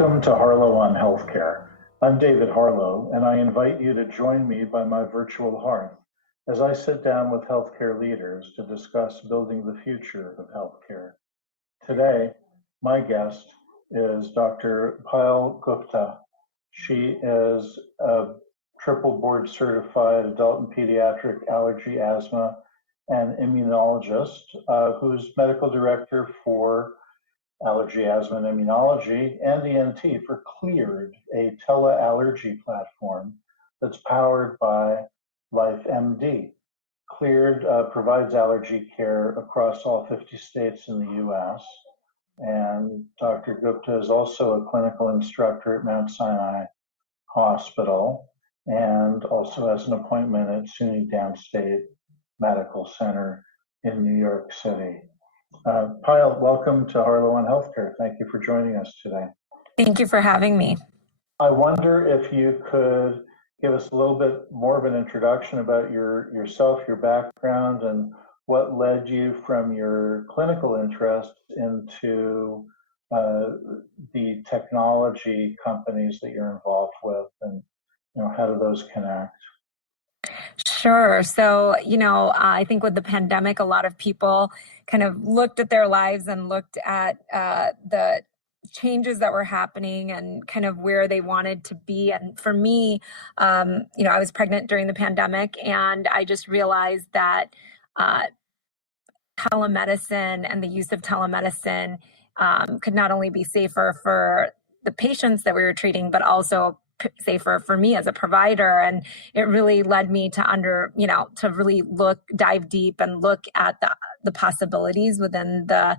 Welcome to Harlow on Healthcare. I'm David Harlow, and I invite you to join me by my virtual hearth as I sit down with healthcare leaders to discuss building the future of healthcare. Today, my guest is Dr. Payel Gupta. She is a triple board certified adult and pediatric allergy, asthma, and immunologist who's medical director for allergy, asthma, and immunology, and ENT for Cleared, a teleallergy platform that's powered by LifeMD. Cleared provides allergy care across all 50 states in the US. And Dr. Gupta is also a clinical instructor at Mount Sinai Hospital and also has an appointment at SUNY Downstate Medical Center in New York City. Payel, welcome to Harlow on Healthcare. Thank you for joining us today. Thank you for having me. I wonder if you could give us a little bit more of an introduction about yourself, your background, and what led you from your clinical interest into the technology companies that you're involved with, and how do those connect? Sure. So, I think with the pandemic, a lot of people kind of looked at their lives and looked at the changes that were happening and kind of where they wanted to be. And for me, I was pregnant during the pandemic, and I just realized that telemedicine and the use of telemedicine could not only be safer for the patients that we were treating, but also safer for me as a provider. And it really led me to really dive deep and look at the possibilities within the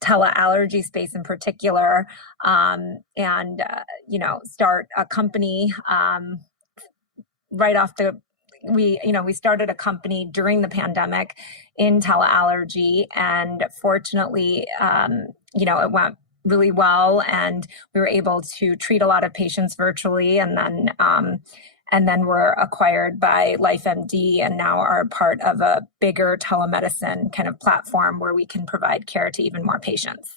teleallergy space in particular, start a company right off we started a company during the pandemic in teleallergy, and fortunately, it went really well, and we were able to treat a lot of patients virtually, and then we're acquired by LifeMD and now are part of a bigger telemedicine kind of platform where we can provide care to even more patients.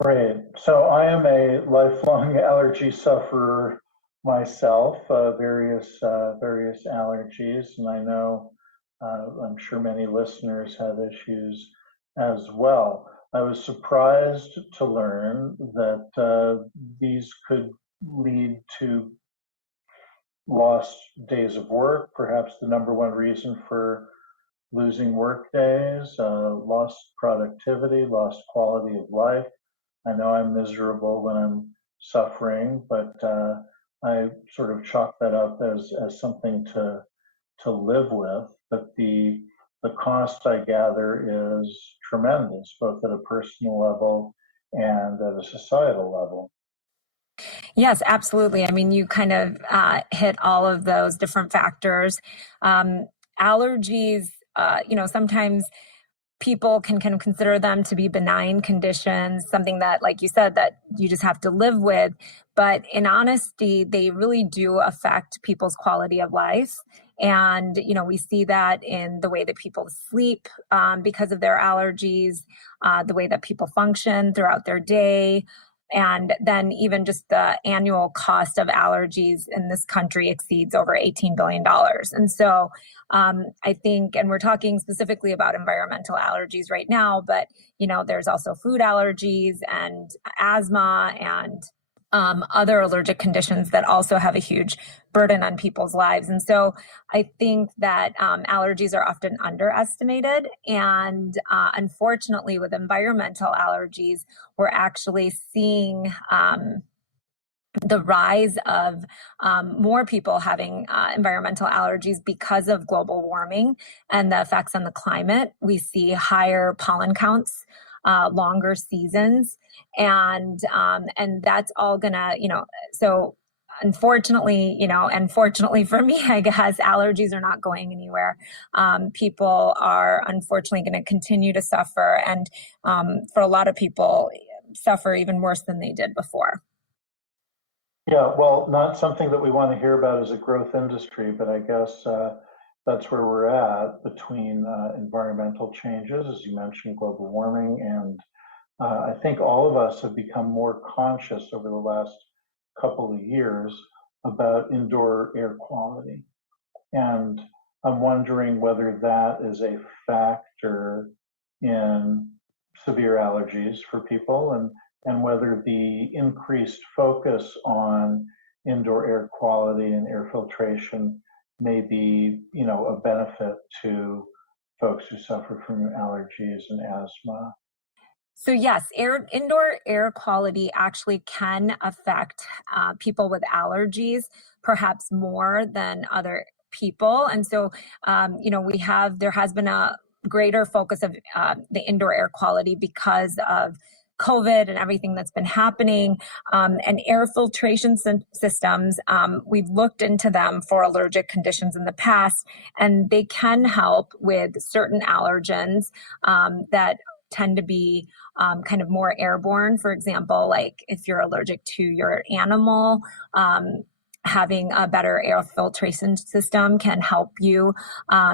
Great. So I am a lifelong allergy sufferer myself, various allergies, and I know I'm sure many listeners have issues as well. I was surprised to learn that these could lead to lost days of work, perhaps the number one reason for losing work days, lost productivity, lost quality of life. I know I'm miserable when I'm suffering, but I sort of chalk that up as something to live with. But the cost, I gather, is tremendous, both at a personal level and at a societal level. Yes, absolutely. I mean, you kind of hit all of those different factors. Allergies, sometimes people can kind of consider them to be benign conditions, something that, like you said, that you just have to live with. But in honesty, they really do affect people's quality of life. And, we see that in the way that people sleep because of their allergies, the way that people function throughout their day. And then even just the annual cost of allergies in this country exceeds over $18 billion. And so I think, and we're talking specifically about environmental allergies right now, but, there's also food allergies and asthma and other allergic conditions that also have a huge burden on people's lives. And so I think that allergies are often underestimated. And unfortunately, with environmental allergies, we're actually seeing the rise of more people having environmental allergies because of global warming and the effects on the climate. We see higher pollen counts, longer seasons, and that's all gonna, so unfortunately, and fortunately for me, I guess, allergies are not going anywhere. People are unfortunately going to continue to suffer, and for a lot of people, suffer even worse than they did before. Yeah, well, not something that we want to hear about as a growth industry, but I guess that's where we're at between environmental changes, as you mentioned, global warming, and I think all of us have become more conscious over the last couple of years about indoor air quality. And I'm wondering whether that is a factor in severe allergies for people, and whether the increased focus on indoor air quality and air filtration may be, a benefit to folks who suffer from allergies and asthma. So yes, indoor air quality actually can affect people with allergies, perhaps more than other people. And so, there has been a greater focus of the indoor air quality because of COVID and everything that's been happening, and air filtration systems. We've looked into them for allergic conditions in the past, and they can help with certain allergens that tend to be kind of more airborne. For example, like if you're allergic to your animal, having a better air filtration system can help you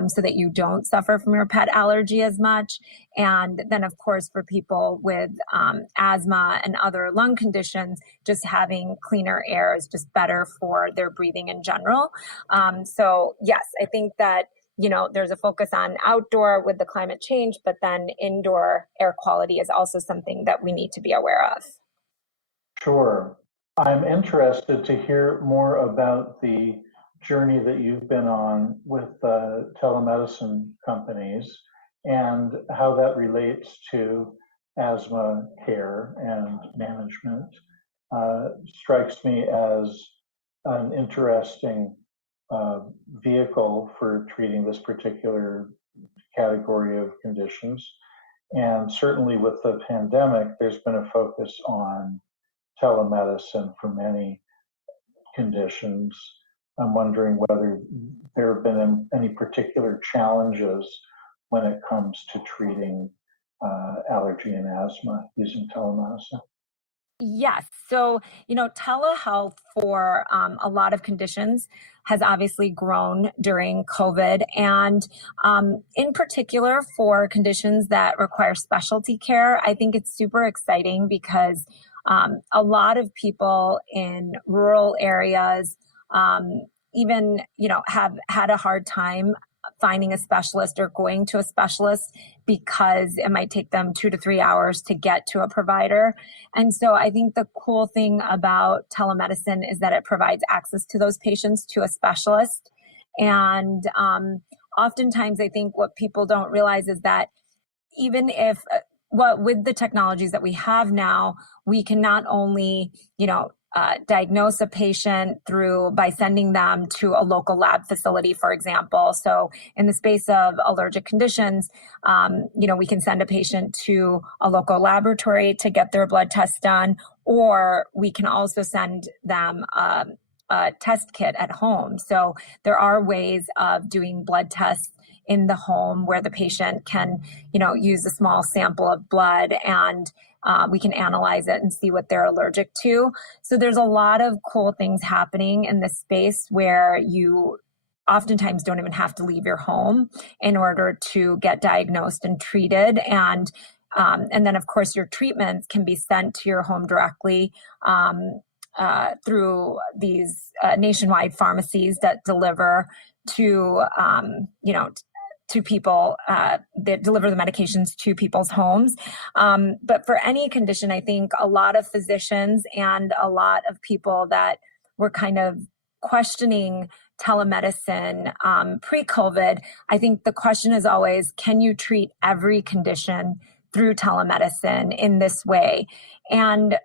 so that you don't suffer from your pet allergy as much. And then, of course, for people with asthma and other lung conditions, just having cleaner air is just better for their breathing in general. So yes, I think that there's a focus on outdoor with the climate change, but then indoor air quality is also something that we need to be aware of. Sure. I'm interested to hear more about the journey that you've been on with telemedicine companies and how that relates to asthma care and management. Strikes me as an interesting vehicle for treating this particular category of conditions. And certainly with the pandemic, there's been a focus on telemedicine for many conditions. I'm wondering whether there have been any particular challenges when it comes to treating allergy and asthma using telemedicine. Yes. So, telehealth for a lot of conditions has obviously grown during COVID. And in particular, for conditions that require specialty care, I think it's super exciting because a lot of people in rural areas even, have had a hard time finding a specialist or going to a specialist because it might take them 2 to 3 hours to get to a provider. And so I think the cool thing about telemedicine is that it provides access to those patients to a specialist. And oftentimes I think what people don't realize is that even if with the technologies that we have now, we can not only, diagnose a patient by sending them to a local lab facility, for example. So in the space of allergic conditions, we can send a patient to a local laboratory to get their blood test done, or we can also send them a test kit at home. So there are ways of doing blood tests in the home where the patient can, use a small sample of blood and we can analyze it and see what they're allergic to. So there's a lot of cool things happening in this space where you oftentimes don't even have to leave your home in order to get diagnosed and treated. And then, of course, your treatments can be sent to your home directly through these nationwide pharmacies that deliver to, to people that deliver the medications to people's homes. But for any condition, I think a lot of physicians and a lot of people that were kind of questioning telemedicine pre-COVID, I think the question is always, can you treat every condition through telemedicine in this way? And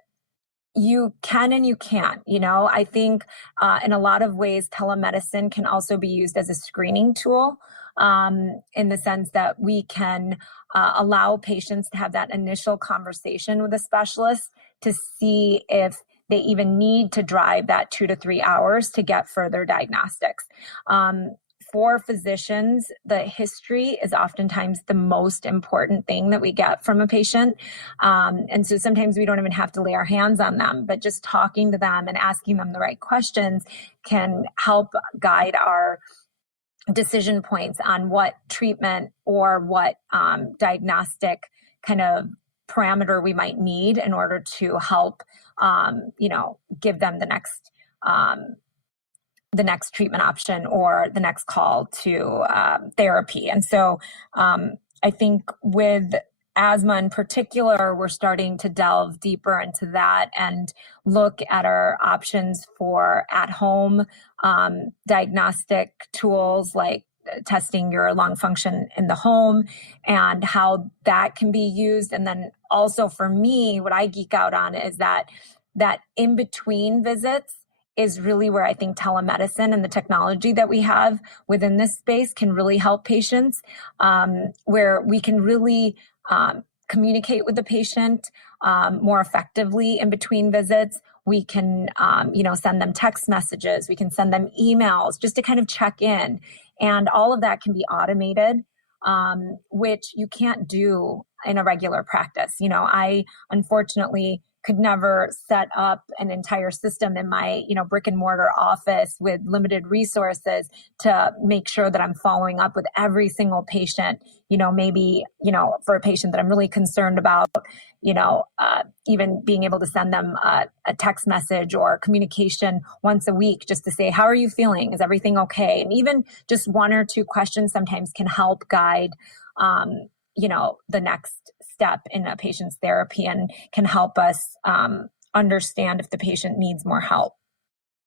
you can and you can't. I think in a lot of ways, telemedicine can also be used as a screening tool in the sense that we can allow patients to have that initial conversation with a specialist to see if they even need to drive that 2 to 3 hours to get further diagnostics. For physicians, the history is oftentimes the most important thing that we get from a patient. And so sometimes we don't even have to lay our hands on them, but just talking to them and asking them the right questions can help guide our decision points on what treatment or what diagnostic kind of parameter we might need in order to help give them the next treatment option or the next call to therapy. And so I think with asthma in particular, we're starting to delve deeper into that and look at our options for at-home diagnostic tools like testing your lung function in the home and how that can be used. And then also for me, what I geek out on is that in between visits is really where I think telemedicine and the technology that we have within this space can really help patients, where we can really communicate with the patient more effectively in between visits. We can, send them text messages. We can send them emails just to kind of check in. And all of that can be automated, which you can't do in a regular practice. I unfortunately could never set up an entire system in my, brick and mortar office with limited resources to make sure that I'm following up with every single patient, maybe, for a patient that I'm really concerned about, even being able to send them a text message or communication once a week just to say, how are you feeling? Is everything okay? And even just one or two questions sometimes can help guide, the next step in a patient's therapy and can help us understand if the patient needs more help,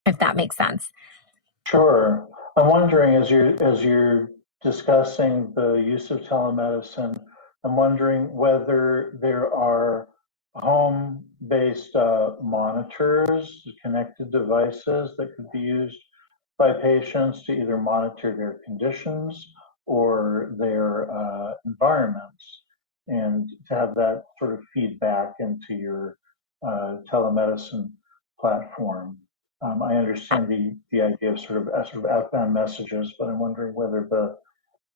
if that makes sense. Sure. I'm wondering, as you're discussing the use of telemedicine, I'm wondering whether there are home-based monitors, connected devices that could be used by patients to either monitor their conditions or their environments, and to have that sort of feedback into your telemedicine platform. I understand the idea of sort of outbound messages, but I'm wondering whether the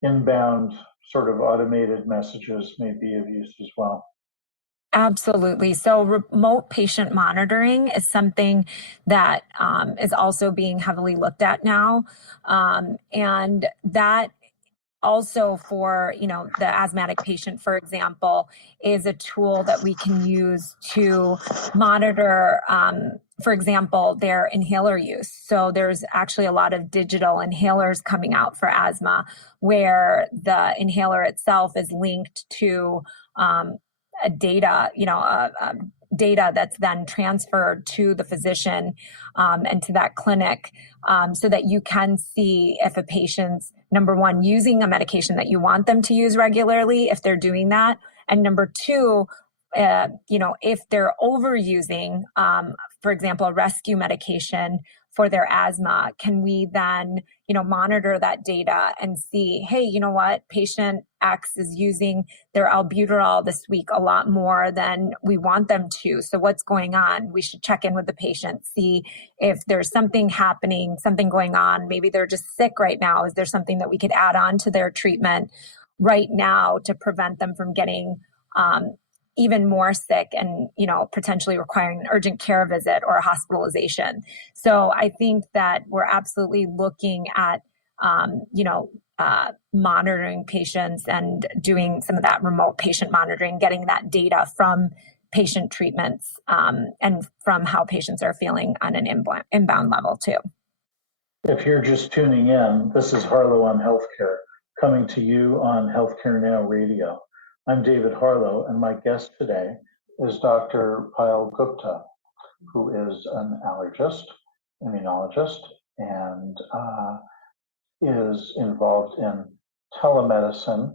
inbound sort of automated messages may be of use as well. Absolutely. So remote patient monitoring is something that is also being heavily looked at now. And that also for, the asthmatic patient, for example, is a tool that we can use to monitor, for example, their inhaler use. So there's actually a lot of digital inhalers coming out for asthma where the inhaler itself is linked to data that's then transferred to the physician and to that clinic, so that you can see if a patient's, number one, using a medication that you want them to use regularly, if they're doing that. And number two, if they're overusing, for example, a rescue medication for their asthma, can we then, monitor that data and see, hey, you know what, patient X is using their albuterol this week a lot more than we want them to. So what's going on? We should check in with the patient, see if there's something happening, something going on. Maybe they're just sick right now. Is there something that we could add on to their treatment right now to prevent them from getting even more sick and, potentially requiring an urgent care visit or a hospitalization. So I think that we're absolutely looking at, monitoring patients and doing some of that remote patient monitoring, getting that data from patient treatments and from how patients are feeling on an inbound level too. If you're just tuning in, this is Harlow on Healthcare, coming to you on Healthcare Now Radio. I'm David Harlow, and my guest today is Dr. Payel Gupta, who is an allergist, immunologist, and is involved in telemedicine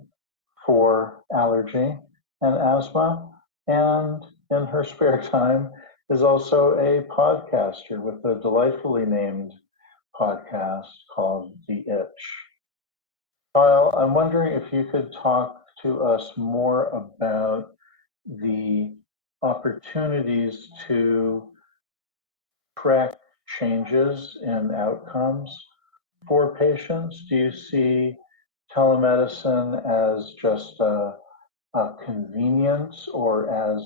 for allergy and asthma, and in her spare time is also a podcaster with a delightfully named podcast called The Itch. Payel, I'm wondering if you could talk to us more about the opportunities to track changes in outcomes for patients. Do you see telemedicine as just a convenience or as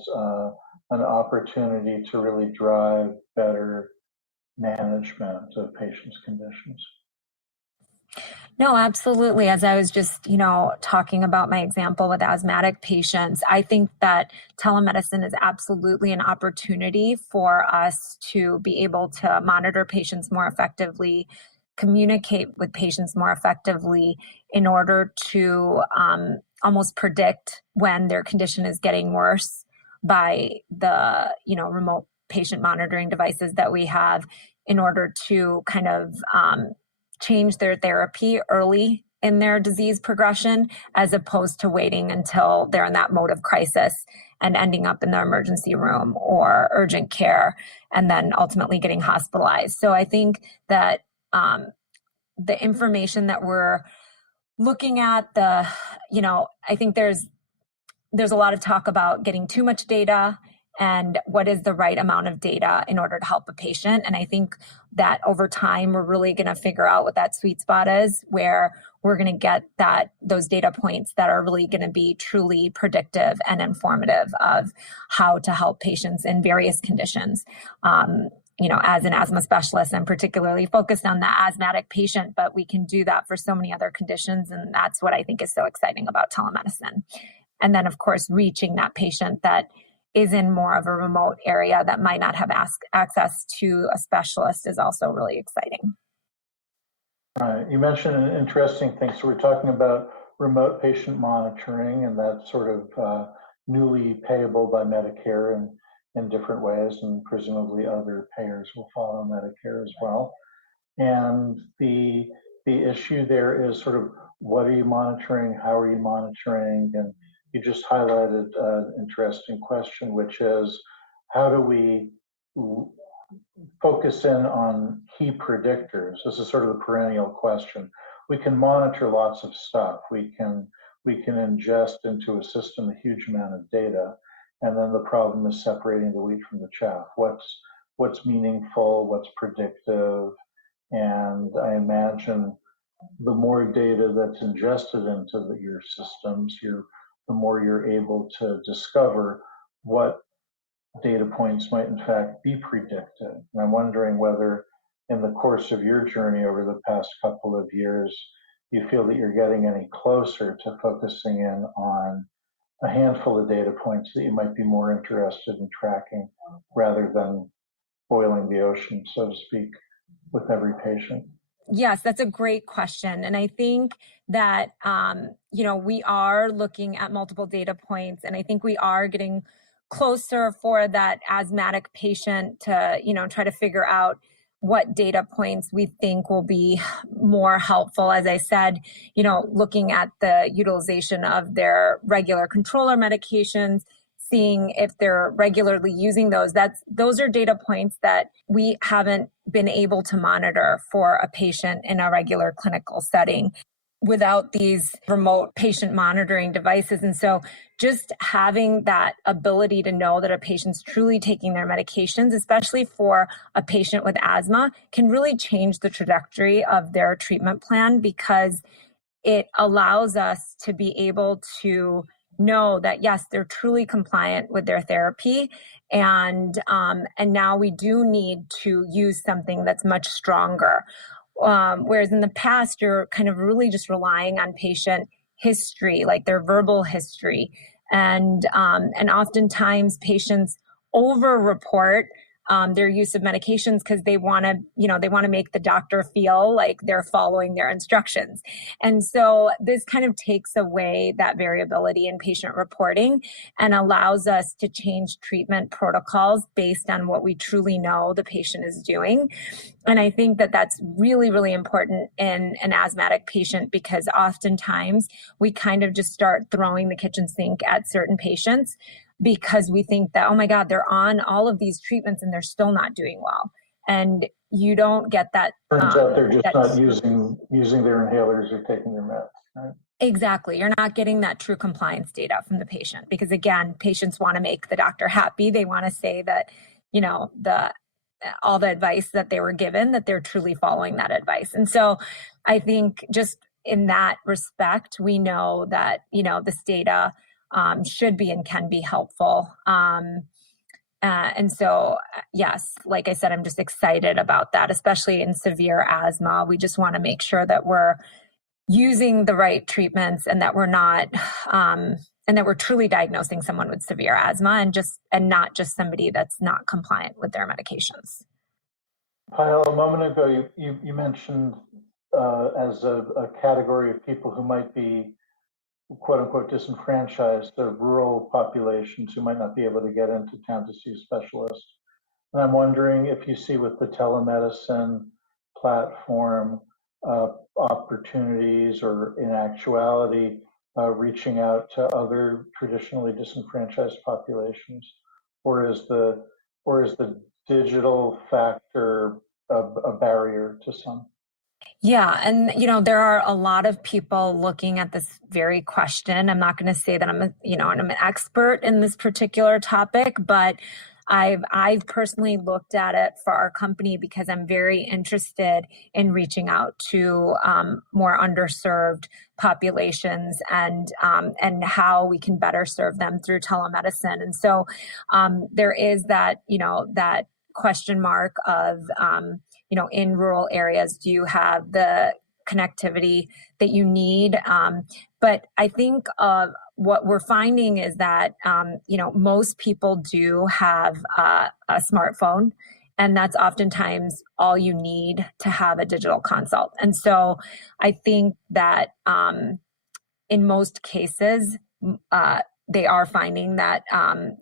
an opportunity to really drive better management of patients' conditions? No, absolutely. As I was just, talking about my example with asthmatic patients, I think that telemedicine is absolutely an opportunity for us to be able to monitor patients more effectively, communicate with patients more effectively in order to almost predict when their condition is getting worse by the, remote patient monitoring devices that we have in order to kind of change their therapy early in their disease progression, as opposed to waiting until they're in that mode of crisis and ending up in the emergency room or urgent care and then ultimately getting hospitalized. So I think that the information that we're looking at, I think there's a lot of talk about getting too much data and what is the right amount of data in order to help a patient. And I think that over time, we're really going to figure out what that sweet spot is, where we're going to get those data points that are really going to be truly predictive and informative of how to help patients in various conditions. As an asthma specialist, I'm particularly focused on the asthmatic patient, but we can do that for so many other conditions. And that's what I think is so exciting about telemedicine. And then, of course, reaching that patient that is in more of a remote area that might not have access to a specialist is also really exciting. You mentioned an interesting thing. So we're talking about remote patient monitoring, and that's sort of newly payable by Medicare and in different ways, and presumably other payers will follow Medicare as well. And the issue there is sort of, what are you monitoring? How are you monitoring? And you just highlighted an interesting question, which is, how do we focus in on key predictors? This is sort of the perennial question. We can monitor lots of stuff. We can ingest into a system a huge amount of data, and then the problem is separating the wheat from the chaff. What's meaningful? What's predictive? And I imagine the more data that's ingested into your systems, the more you're able to discover what data points might in fact be predictive. And I'm wondering whether in the course of your journey over the past couple of years, you feel that you're getting any closer to focusing in on a handful of data points that you might be more interested in tracking, rather than boiling the ocean, so to speak, with every patient. Yes, that's a great question. And I think that, we are looking at multiple data points, and I think we are getting closer for that asthmatic patient to, try to figure out what data points we think will be more helpful. As I said, looking at the utilization of their regular controller medications, seeing if they're regularly using those are data points that we haven't been able to monitor for a patient in a regular clinical setting without these remote patient monitoring devices. And so just having that ability to know that a patient's truly taking their medications, especially for a patient with asthma, can really change the trajectory of their treatment plan, because it allows us to be able to know that, yes, they're truly compliant with their therapy. And now we do need to use something that's much stronger. Whereas in the past, you're kind of really just relying on patient history, like their verbal history. And oftentimes patients over-report their use of medications because they want to make the doctor feel like they're following their instructions. And so this kind of takes away that variability in patient reporting and allows us to change treatment protocols based on what we truly know the patient is doing. And I think that that's really, really important in an asthmatic patient, because oftentimes we kind of just start throwing the kitchen sink at certain patients because we think that, oh my God, they're on all of these treatments and they're still not doing well. And you don't get that. Turns out they're just not using their inhalers or taking their meds, right? Exactly. You're not getting that true compliance data from the patient, because again, patients want to make the doctor happy. They want to say that, all the advice that they were given, that they're truly following that advice. And so I think just in that respect, we know that, this data should be and can be helpful. And so, yes, like I said, I'm just excited about that, especially in severe asthma. We just want to make sure that we're using the right treatments, and that we're not, and that we're truly diagnosing someone with severe asthma and not just somebody that's not compliant with their medications. Payel, a moment ago, you mentioned as a category of people who might be quote unquote disenfranchised, the rural populations who might not be able to get into town to see a specialist. And I'm wondering if you see with the telemedicine platform opportunities, or in actuality reaching out to other traditionally disenfranchised populations, or is the digital factor a barrier to some? Yeah. And, there are a lot of people looking at this very question. I'm not going to say that I'm an expert in this particular topic, but I've personally looked at it for our company because I'm very interested in reaching out to more underserved populations and how we can better serve them through telemedicine. And so there is that question mark of in rural areas, do you have the connectivity that you need? But I think what we're finding is that, most people do have a smartphone, and that's oftentimes all you need to have a digital consult. And so I think that in most cases, they are finding that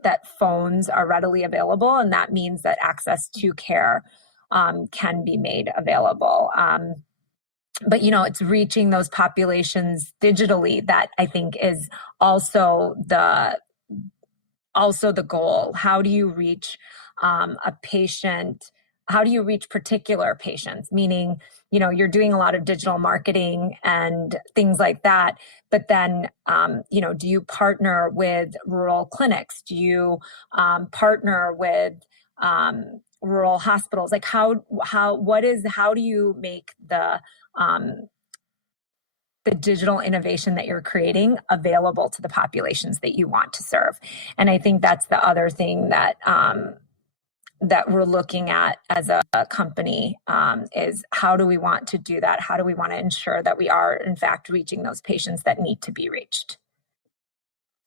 that phones are readily available, and that means that access to care can be made available. But it's reaching those populations digitally that I think is also the goal. How do you reach a patient? How do you reach particular patients? Meaning, you're doing a lot of digital marketing and things like that. But then, do you partner with rural clinics? Do you partner with rural hospitals? Like how do you make the digital innovation that you're creating available to the populations that you want to serve? And I think that's the other thing that that we're looking at as a company is how do we want to do that? How do we want to ensure that we are in fact reaching those patients that need to be reached?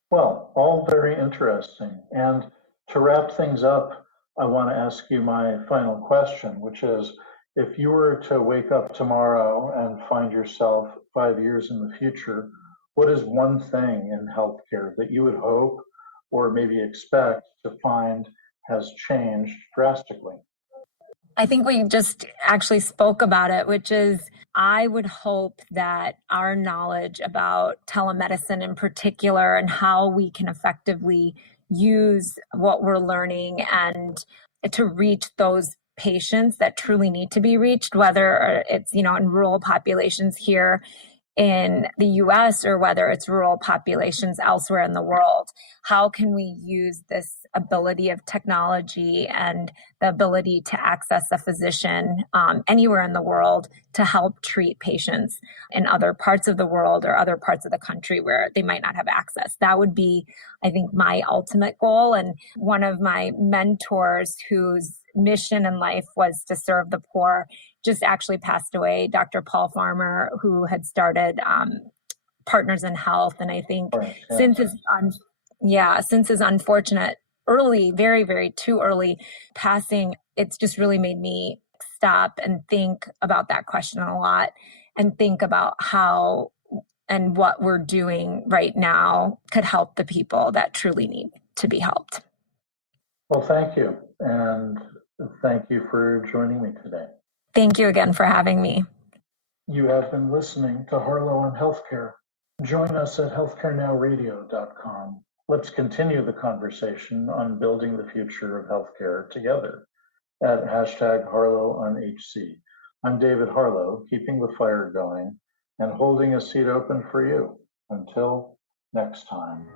Well, all very interesting. And to wrap things up, I want to ask you my final question, which is, if you were to wake up tomorrow and find yourself 5 years in the future, what is one thing in healthcare that you would hope or maybe expect to find has changed drastically? I think we just actually spoke about it, which is I would hope that our knowledge about telemedicine in particular and how we can effectively use what we're learning and to reach those patients that truly need to be reached, whether it's, in rural populations here in the US or whether it's rural populations elsewhere in the world. How can we use this ability of technology and the ability to access a physician anywhere in the world to help treat patients in other parts of the world or other parts of the country where they might not have access? That would be, I think, my ultimate goal. And one of my mentors whose mission in life was to serve the poor just actually passed away, Dr. Paul Farmer, who had started Partners in Health. And I think since his unfortunate early, very, very too early passing, it's just really made me stop and think about that question a lot and think about how and what we're doing right now could help the people that truly need to be helped. Well, thank you. And thank you for joining me today. Thank you again for having me. You have been listening to Harlow on Healthcare. Join us at healthcarenowradio.com. Let's continue the conversation on building the future of healthcare together at #HarlowOnHC. I'm David Harlow, keeping the fire going and holding a seat open for you. Until next time.